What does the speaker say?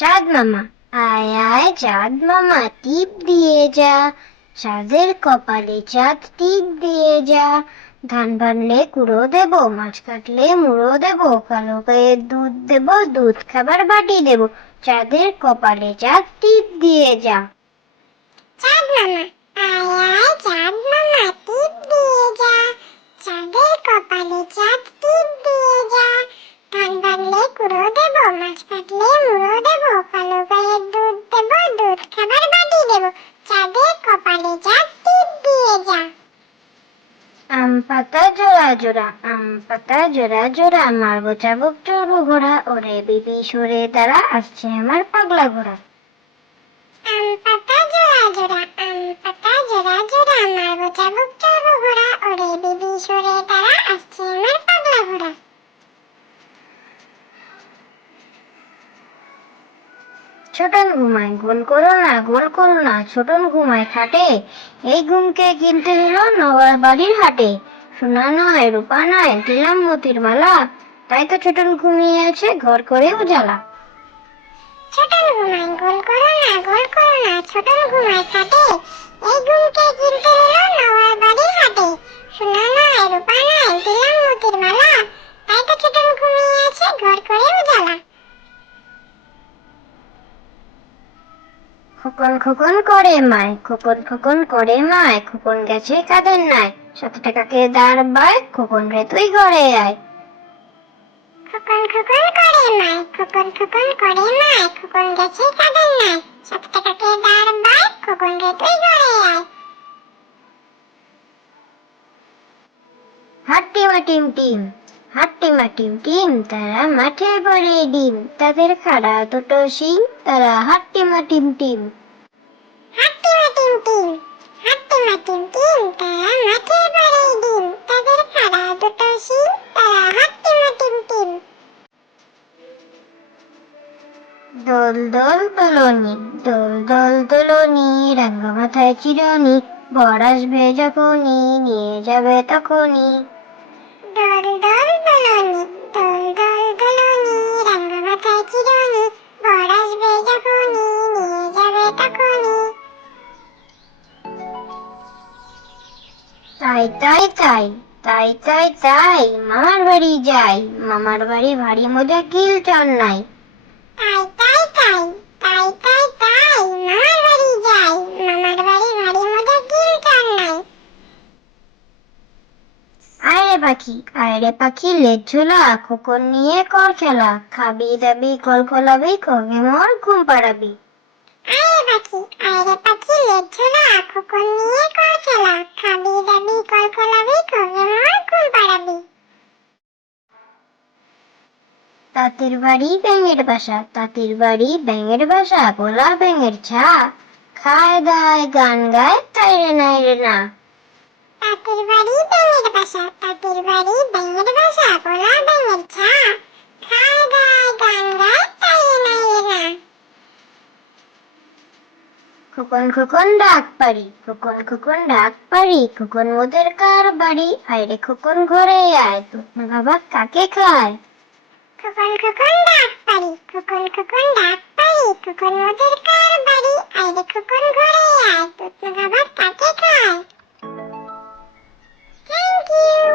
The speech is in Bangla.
চাঁদ মামা, আয় আয় চাঁদ মামা, টিপ দিয়ে যা। চাঁদের কপালে চাঁদ টিপ দিয়ে যা। ধান ভানলে কুড়ো দেব, মাছ কাটলে মুড়ো দেব, কালো গায়ে দুধ দেব, দুধ খাবার বাটি দেব। চাঁদের কপালে চাঁদ টিপ দিয়ে যা। চাঁদ মামা, আয় আয় চাঁদ মামা, টিপ দিয়ে যা। চাঁদের কপালে চাঁদ টিপ দিয়ে যা। ধান ভানলে কুড়ো দেব, মাছ কাটলে মুড়ো দেব, কালো গায়ে দুধ দেব, দুধ খাবার বাটি দেব। চাঁদের কপালে চাঁদ টিপ দিয়ে যা। আম পাতা জোড়া জোড়া, আম পাতা জোড়া জোড়া, মারবো চাবুক চড়বো ঘোড়া, ওরে বিবি সরে দাঁড়া, আসছে আমার পাগলা ঘোড়া। আম পাতা জোড়া জোড়া, আম পাতা জোড়া জোড়া, মারবো চাবুক চড়বো ঘোড়া, ওরে বিবি সরে দাঁড়া, আসছে আমার পাগলা ঘোড়া। ছোটন ঘুমায়, গোল করো না গোল করো না, ছোটন ঘুমায় খাটে, এই ঘুমকে কিনতে হলো নবার বাড়ির হাটে। সোনা নয় রূপা নয়, দিলাম মতির মালা, তাই তো ছোটন ঘুমিয়ে আছে ঘর করে উজালা। ছোটন ঘুমায়, গোল করো না গোল করো না, ছোটন ঘুমায় খাটে, এই ঘুমকে কিনতে হলো নবার বাড়ির হাটে। সোনা নয় রূপা নয়, দিলাম মতির মালা, তাই তো ছোটন ঘুমিয়ে আছে ঘর করে উজালা। খোকন খোকন করে মায়, খোকন খোকন করে মায়, খোকন গেছে কাদের নাই, 7 টাকাকে দাঁড় বায়, খোকন রে তুই ঘরে আয়। খোকন খোকন করে মায়, খোকন খোকন করে মায়, খোকন গেছে কাদের নাই, 7 টাকাকে দাঁড় বায়, খোকন রে তুই ঘরে আয়। হাট্টিমা টিম টিম, হাট্টিমা টিম টিম, তারা মাঠে পড়ে ডিম, তাদের খাড়া দুটো শিং, তারা হাট্টিমা টিম টিম। হাট্টিমা টিম টিম, হাট্টিমা টিম টিম, তারা মাঠে পড়ে ডিম, তাদের খাড়া দুটো শিং, তারা হাট্টিমা টিম টিম। দোল দোল দোলনি, দোল দোল দোলনি, রাঙা মাথায় চিরনি, বর আসবে যখনই, নিয়ে যাবে তখনই। দোল দোল দোলনি, দোল দোল দোলনি, রাঙা মাথায় চিরনি, বর আসবে যখনই, নিয়ে যাবে তখনই। তাই তাই তাই, তাই তাই তাই, মামার বাড়ি যাই, মামার বাড়ি ভারী মজা কিল চন নাই। তাই তাই তাই, তাই তাই তাই, মামার বাড়ি যাই, মামার বাড়ি ভারী মজা কিল চান নাই। আয় রে পাখি, আয় রে পাখি, লেজ ঝোলা, খোকন নিয়ে কর খেলা, খাবি দাবি কল কলাবি, কবে মোর ঘুম পাড়াবি। আয় রে পাখি, আয় রে পাখি, লেজ ঝোলা, খোকন নিয়ে কর খেলা, খাবি দাবি কল কলাবি, কবে মোর ঘুম পাড়াবি। তাঁতির বাড়ি ব্যাঙের বাসা, তাঁতির বাড়ি ব্যাঙের বাসা, গোলা ব্যাঙের ছা, খায় দায় গান গায়, তাই রে নাই রে না। তাঁতির বাড়ি ব্যাঙের বাসা, তাঁতির বাড়ি ব্যাঙের বাসা, গোলা ব্যাঙের ছা, খায় দায় গান গায়, তাই রে নাই রে না। খোকন খোকন ডাক পারি, খোকন খোকন ডাক পারি, খোকন মোদের কার বাড়ি, আয় রে খোকন ঘরে আয়, তুই বাবা কাকে খায়। খোকন খোকন ডাক পারি, খোকন খোকন ডাক পারি, খোকন মোদের কার বাড়ি, আয় রে খোকন ঘরে আয়, তুই বাবা কাকে খায়। Thank you.